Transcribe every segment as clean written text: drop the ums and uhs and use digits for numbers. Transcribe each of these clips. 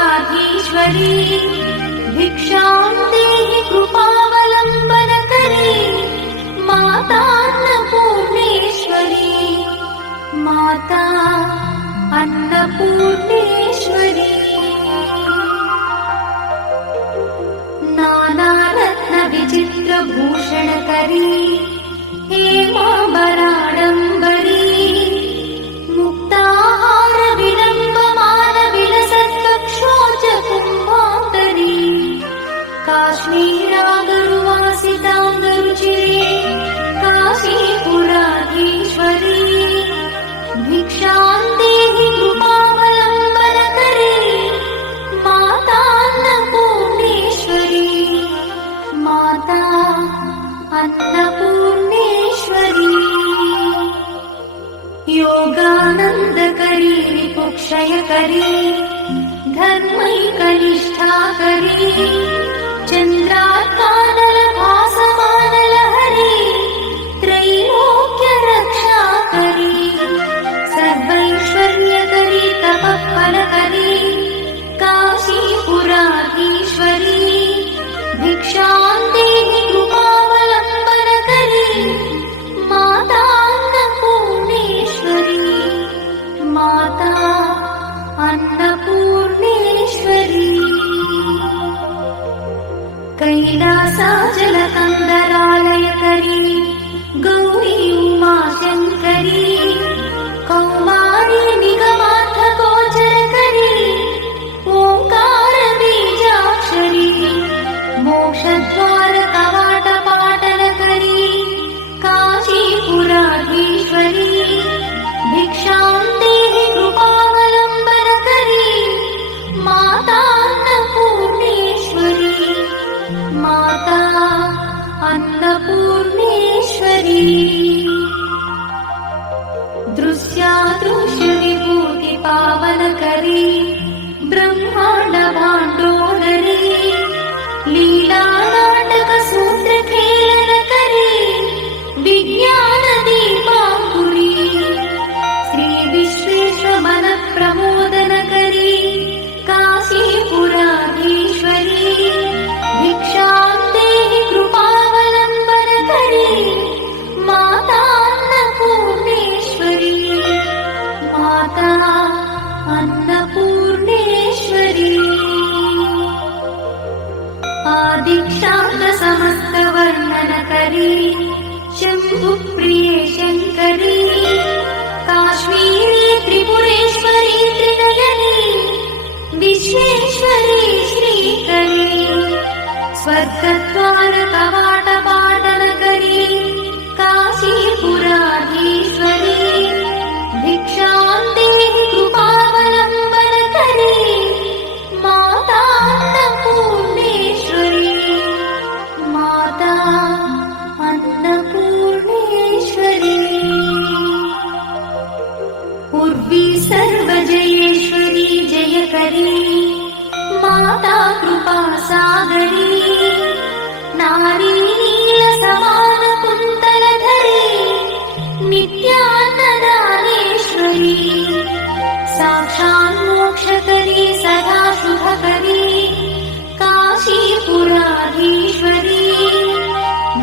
काशीपुराधीश्वरी भिक्षां देहि कृपावलम्बनकरी माता अन्नपूर्णेश्वरी माता अन्नपूर्णेश्वरी नानारत्न विचित्रभूषणकरी हेमाम्बराडम्बरी मुक्ताहार विलम्बमान विलसत्कक्षोज कुम्भान्तरी काश्मीरागरुवासिताङ्गरुचिरे काशीपुराधीश्वरी भिक्षां देहि कृपावलम्बनकरी माता अन्नपूर्णेश्वरी माता अन्नपूर्णेश्वरी योगानन्दकरी रिपुक्षयकरी धर्मैकनिष्ठाकरी चन्द्रार्कानलभासमानलहरी त्रैलोक्यरक्षाकरी सर्वैश्वर्यकरी तपःफलकरी काशीपुराधीश्वरी भिक्षां देहि कृपावलम्बनकरी माता अन्नपूर्णेश्वरी माता अन्नपूर्णेश्वरी कैलासाचलकन्दरालयकरी गौरी उमाशङ्करी कौमारी निगमार्थगोचरकरी ओङ्कारबीजाक्षरी मोक्षद्वारकवाटपाटलकरी काशीपुराधीश्वरी भिक्षां देहि कृपावलम्बनकरी माता अन्नपूर्णेश्वरी माता अन्नपूर्णेश्वरी दृश्यादृश्यविभूतिपावनकरी ब्रह्माण्डभाण्डोदरी लीलानाटकसूत्रखेलनकरी विज्ञानदीपाङ्कुरी श्रीविश्वेश्वरमनप्रमोदनकरी काशीपुराधीश्वरी भिक्षां देहि कृपावलम्बनकरी माता अन्नपूर्णेश्वरी माता अन्नपूर्णेश्वरी आदिक्षान्तसमस्तवर्णनकरी शम्भुप्रिये शङ्करी काश्मीरी त्रिपुरेश्वरी त्रिनयनी विश्वेश्वरी श्रीकरी स्वर्गद्वारकवाटपाटनकरी काशीपुराधीश्वरी भिक्षां देहि कृपावलम्बनकरी माता अन्नपूर्णेश्वरी माता अन्नपूर्णेश्वरी उर्वी सर्वजयेश्वरी जयकरी माता कृपासागरी नारी नीलसमानकुन्तलधरी नित्यान्नदानेश्वरी साक्षान्मोक्षकरी सदा शुभकरी काशीपुराधीश्वरी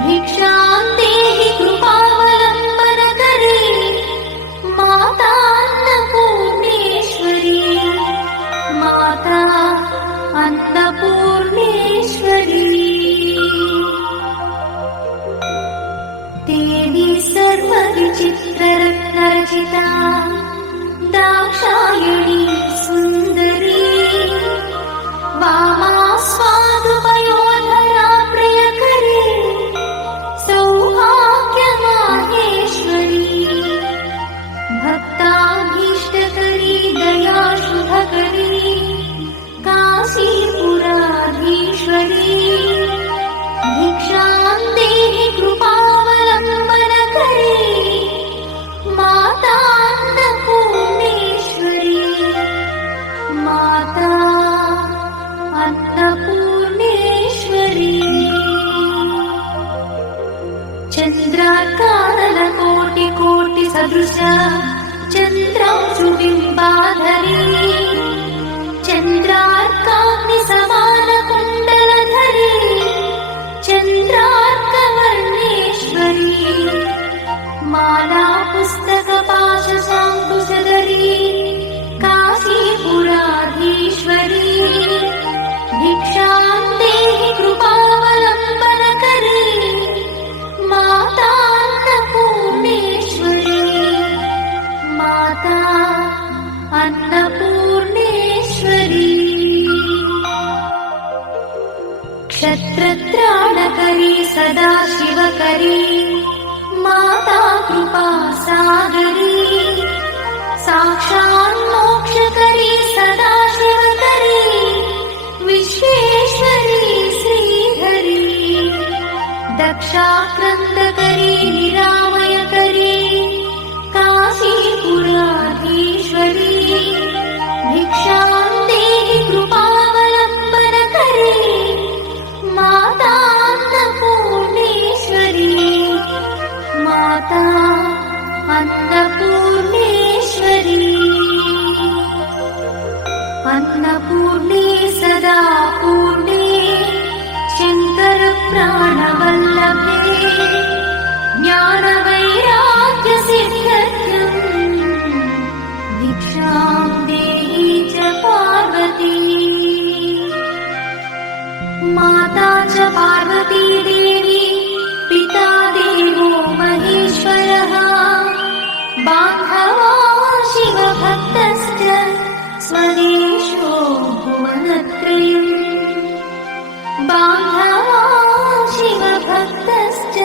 भिक्षां देहि कृपावलम्बनकरी माता अन्नपूर्णेश्वरी माता अन्नपूर्णेश्वरी देवी सर्वविचित्ररत्नरचिता दाक्षायणी सुन्दरी वामा स्वादुपयोधरा प्रियकरी सौभाग्यमाहेश्वरी भक्ताभीष्टकरी दया शुभकरी काशीपुराधीश्वरी भिक्षां देहि कृपावलम्बनकरी माता अन्नपूर्णेश्वरी माता क्षत्रत्राणकरी सदा शिवकरी माता कृपा सागरी साक्षात् मोक्षकरी सदा शिवकरी विश्वेश्वरी श्रीहरी दक्षाक्रन्दकरी निरामयकरी काशीपुराधीश्वरी भिक्षां देहि कृपावलम्बनकरी माता अन्नपूर्णेश्वरी माता अन्नपूर्णेश्वरी अन्नपूर्णे सदा पूर्णे शङ्करप्राणवल्लभे ज्ञानवैराग्यसिद्ध्यर्थं भिक्षां देहि च पार्वती माता च पार्वती देवी पिता देवो महेश्वरः बान्धवा शिवभक्तश्च स्वदेशो भुवनत्रयम् बान्धवा शिवभक्तश्च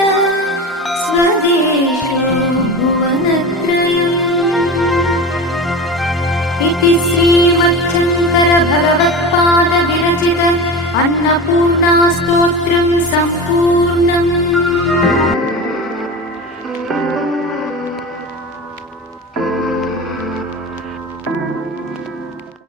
स्वदेशो भुवनत्रयम् इति श्रीमच्छङ्करभगवत्पादविरचित अन्नपूर्णास्तोत्रं सम्पूर्णम्।